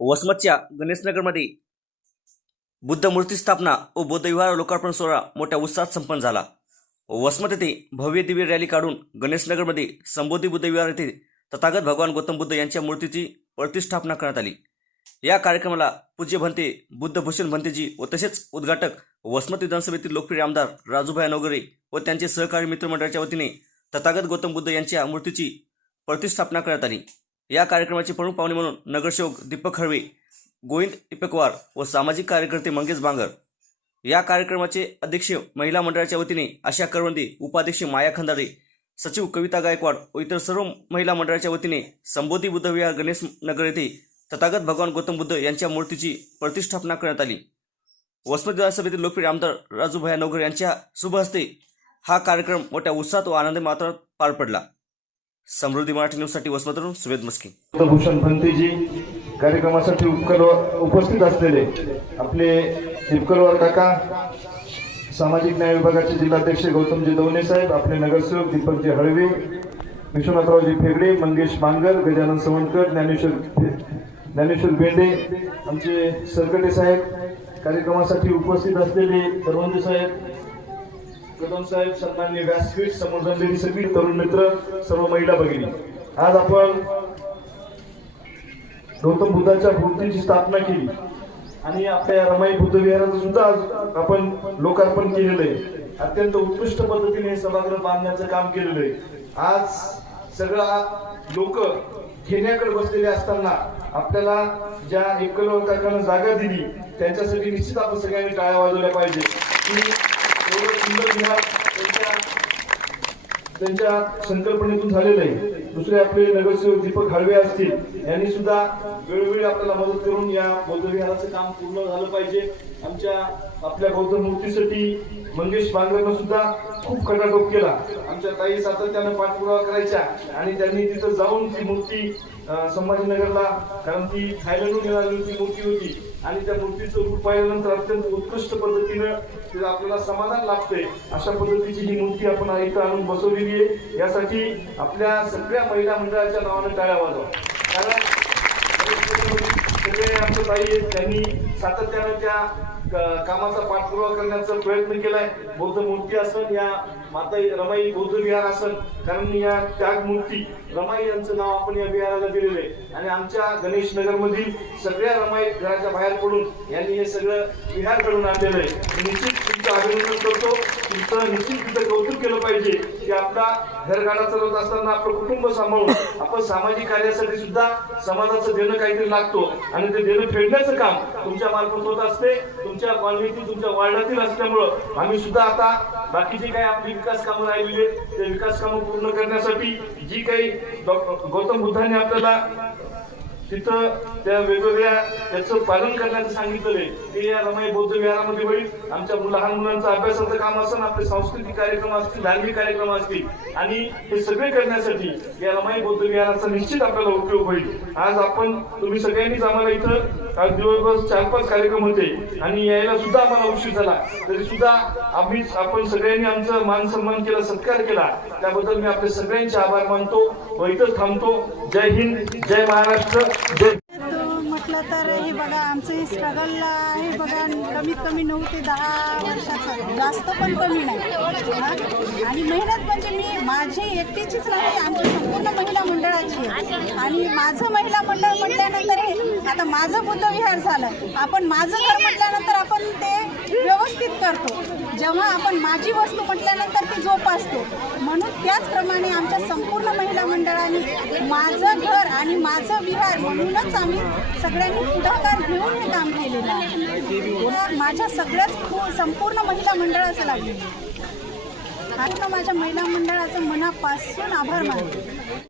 वसमतच्या गणेशनगरमध्ये बुद्ध मूर्ती स्थापना व बौद्धविहार लोकार्पण सोहळा मोठ्या उत्साहात संपन्न झाला. वसमत येथे भव्य दिव्य रॅली काढून गणेशनगरमध्ये संबोधी बुद्धविहार येथे तथागत भगवान गौतम बुद्ध यांच्या मूर्तीची प्रतिष्ठापना करण्यात आली. या कार्यक्रमाला पूज्य भंते बुद्धभूषण भंतेजी व तसेच उद्घाटक वसमत विधानसभेतील लोकप्रिय आमदार राजूभाई नवगरे व त्यांचे सहकारी मित्रमंडळाच्या वतीने तथागत गौतम बुद्ध यांच्या मूर्तीची प्रतिष्ठापना करण्यात आली. या कार्यक्रमाचे प्रमुख पाहुणे म्हणून नगरसेवक दीपक खळवे गोविंद इपकवार व सामाजिक कार्यकर्ते मंगेश बांगर. या कार्यक्रमाचे अध्यक्ष महिला मंडळाच्या वतीने आशा करवंदे उपाध्यक्ष माया खंदारे सचिव कविता गायकवाड व इतर सर्व महिला मंडळाच्या वतीने संबोधी बुद्ध विहार गणेश नगर येथे तथागत भगवान गौतम बुद्ध यांच्या मूर्तीची प्रतिष्ठापना करण्यात आली. वसमत सभेतील लोकप्रिय आमदार राजूभाया नवघर यांच्या शुभ हस्ते हा कार्यक्रम मोठ्या उत्साहात व आनंदी मात्रात पार पडला. समृद्धी मराठी न्यूजसाठी वसमतवरून सुवेद मस्की. भूषण भंतेजी कार्यक्रमासाठी उपकल उपस्थित असलेले आपले उपकलवार काका सामाजिक न्याय विभागाचे जिल्हाध्यक्ष गौतमजी दवणे साहेब आपले नगरसेवक दीपकजी हळवे विश्वनाथरावजी फेगडे मंगेश मांगर गजानन सवंतकर ज्ञानेश्वर ज्ञानेश्वर बेंडे आमचे सरकटे साहेब कार्यक्रमासाठी उपस्थित असलेले करवंदे साहेब कदम साहेब सन्मान्य व्यासपीठ समोर जमलेली सगळी तरुण मित्र सर्व महिला भगिनी. आज आपण गौतम बुद्धाच्या मूर्तीची स्थापना केली. आणि आपल्या रमाई बुद्ध विहाराचं सुद्धा आज आपण लोकार्पण केलेलं आहे. अत्यंत उत्कृष्ट पद्धतीने हे सभागृह बांधण्याचं काम केलेलं आहे. आज सगळा लोक घेण्याकडे बसलेले असताना आपल्याला ज्या एकल काकांना जागा दिली त्यांच्यासाठी निश्चित आपण सगळ्यांनी टाळ्या वाजवल्या पाहिजे त्यांच्या त्यांच्या संकल्पनेतून झालेलं आहे. दुसरे आपले नगरसेवक दीपक हाळवे असतील यांनी सुद्धा वेळोवेळी आपल्याला मदत करून या बौद्ध विहाराचं काम पूर्ण झालं पाहिजे. आमच्या आपल्या बौद्ध मूर्तीसाठी मंगेश बांगरनं सुद्धा खूप कटाटोप केला. आमच्या ताई सातत्यानं पाठपुरावा करायच्या आणि त्यांनी तिथं जाऊन ती मूर्ती संभाजीनगरला कारण ती थायलंडहून येणारी ती मूर्ती होती. आणि त्या मूर्तीचं रूप पाहिल्यानंतर अत्यंत उत्कृष्ट पद्धतीनं तिला आपल्याला समाधान लाभते अशा पद्धतीची ही मूर्ती आपण इथं आणून बसवलेली आहे. यासाठी आपल्या सगळ्या महिला मंडळाच्या नावाने टाळ्या वाजवा. कारण सगळे आमचं ताई आहेत त्यांनी सातत्यानं त्या कामाचा पाठपुरावा करण्याचा प्रयत्न केलाय. बौद्ध मूर्ती असन या माता रमाई बौद्ध विहार असन कारण या त्याग मूर्ती रमाई यांचं नाव आपण या विहाराला दिलेलं आहे. आणि आमच्या गणेश नगर मधील सगळ्या रमाई घराच्या बाहेर पडून यांनी हे सगळं विहार घडून आणलेलं आहे. निश्चित तुमचं अभिनंदन करतो. तुमचं निश्चित तिथं कौतुक केलं पाहिजे की आपला घरगाडा चालवत असताना आपलं कुटुंब सांभाळून आपण सामाजिक कार्यासाठी सुद्धा समाजाचं देणं काहीतरी लागतो. आणि ते देणं फेडण्याचं काम तुमच्या मार्फत होत असते तुमच्या कॉलनीतील तुमच्या वार्डातील असल्यामुळं आम्ही सुद्धा आता बाकीची काही आपली विकास कामं राहिलेली आहेत ते विकास कामं पूर्ण करण्यासाठी जी काही गौतम बुद्धांनी आपल्याला तिथं त्या वेगवेगळ्या त्याचं पालन करण्याचं सांगितलेलं आहे. ते या रमाई बौद्ध विहारामध्ये होईल. आमच्या लहान मुलांचं अभ्यासाचं काम असेल आपले सांस्कृतिक कार्यक्रम असतील धार्मिक कार्यक्रम असतील. आणि हे सगळे करण्यासाठी या रमाई बौद्ध विहाराचा निश्चित आपल्याला उपयोग होईल. आज आपण तुम्ही सगळ्यांनीच आम्हाला इथं आज दिवसभर चार पाच कार्यक्रम होते. आणि यायला सुद्धा आम्हाला उशीर झाला. तरी सुद्धा आम्ही आपण सगळ्यांनी आमचा मान सन्मान केला सत्कार केला. त्याबद्दल मी आपले सगळ्यांचे आभार मानतो व इथंच थांबतो. जय हिंद जय महाराष्ट्र. जय तो म्हटलं तर हे बघा आमचं स्ट्रगल आहे बघा कमीत कमी नऊ ते दहा वर्षाचं. जास्त पण कमी नाही. आणि मेहनत म्हणजे मी माझी एकटीचीच नाही आमची संपूर्ण महिला मंडळाची आहे. आणि माझं महिला मंडळ म्हटल्यानंतर हे आता माझं बुद्धविहार झालं. आपण माझं घर म्हटल्यानंतर आपण ते व्यवस्थित करतो. जेव्हा आपण माझी वस्तू म्हटल्यानंतर ती जोपासतो. म्हणून त्याचप्रमाणे आमच्या संपूर्ण महिला मंडळाने माझं घर आणि माझं विहार म्हणूनच आम्ही सगळ्या महिलांनी पुढाकार घेऊन हे काम केलेलं आहे माझ्या सगळ्याच खूप संपूर्ण महिला मंडळाचं लागलेलं आहे. आणि माझ्या महिला मंडळाचं मनापासून आभार मानते